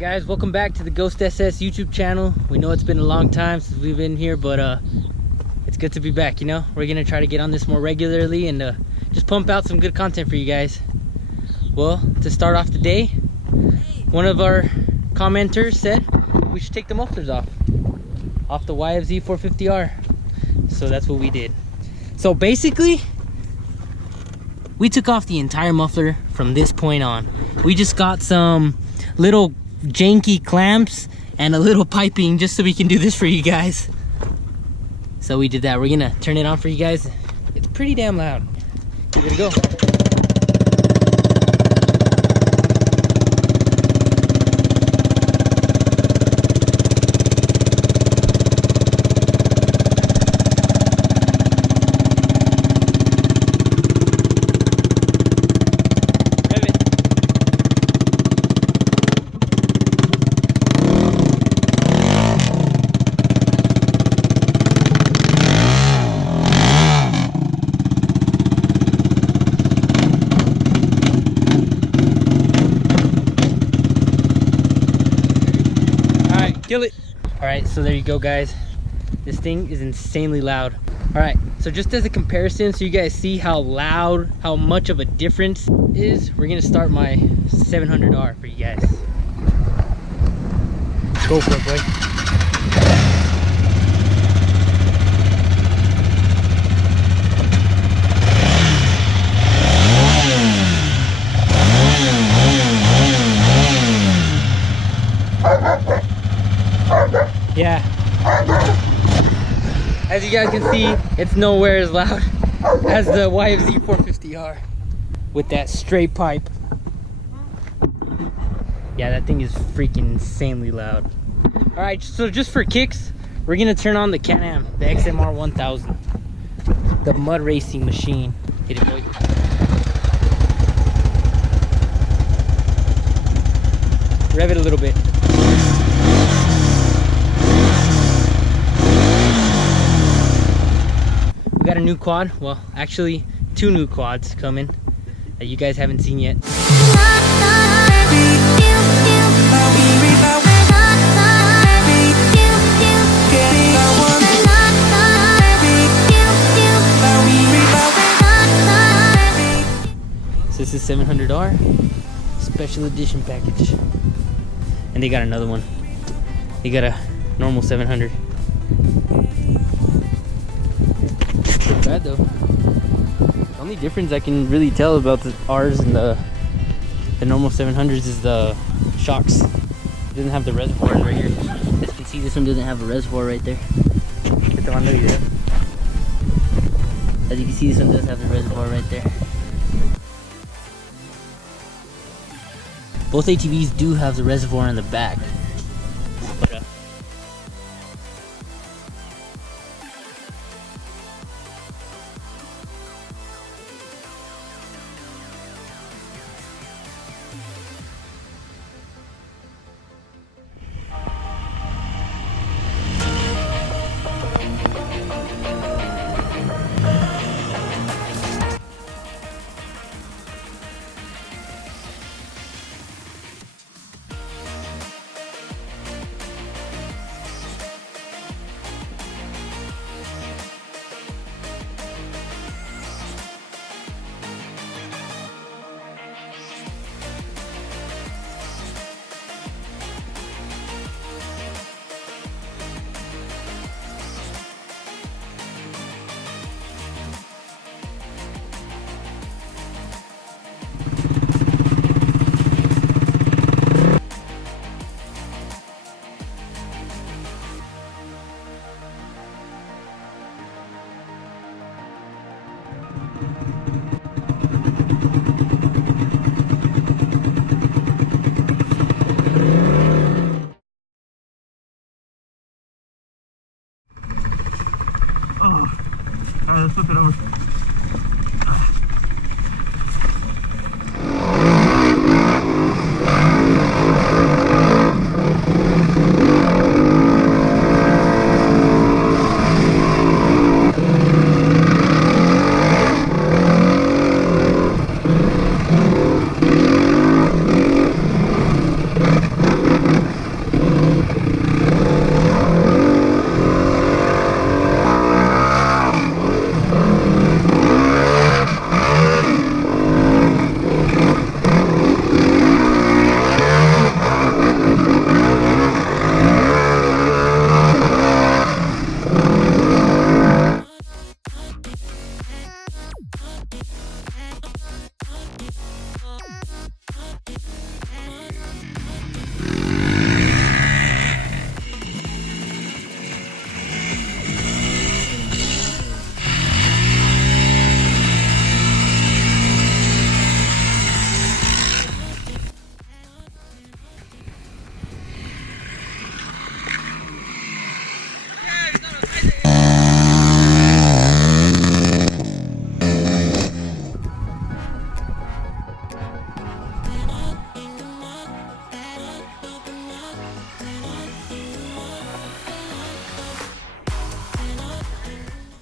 guys, welcome back to the Ghost SS YouTube channel. We know it's been a long time since we've been here, but it's good to be back. You know, we're gonna try to get on this more regularly and just pump out some good content for you guys. Well, to start off the day, one of our commenters said we should take the mufflers off the YFZ 450R, so that's what we did. So basically, we took off the entire muffler from this point on. We just got some little janky clamps and a little piping just so we can do this for you guys. So we did that. We're gonna turn it on for you guys. It's pretty damn loud. Give it a go. Kill it. All right, so there you go, guys. This thing is insanely loud. All right, so just as a comparison, so you guys see how loud, how much of a difference is, we're gonna start my 700R for you guys. Go for it, boy. Yeah, as you guys can see, it's nowhere as loud as the YFZ 450R with that straight pipe. Yeah, that thing is freaking insanely loud. All right, so just for kicks, we're gonna turn on the Can-Am, the XMR 1000, the mud racing machine. Hit it, boy. Rev it a little bit. We got a new quad, well actually 2 new quads coming that you guys haven't seen yet. So this is 700R special edition package, and they got another one. They got a normal 700. Pretty bad though. The only difference I can really tell about the R's and the normal 700s is the shocks. It doesn't have the reservoir right here. As you can see, this one doesn't have a reservoir right there. As you can see, this one does have the reservoir right there. Both ATVs do have the reservoir in the back.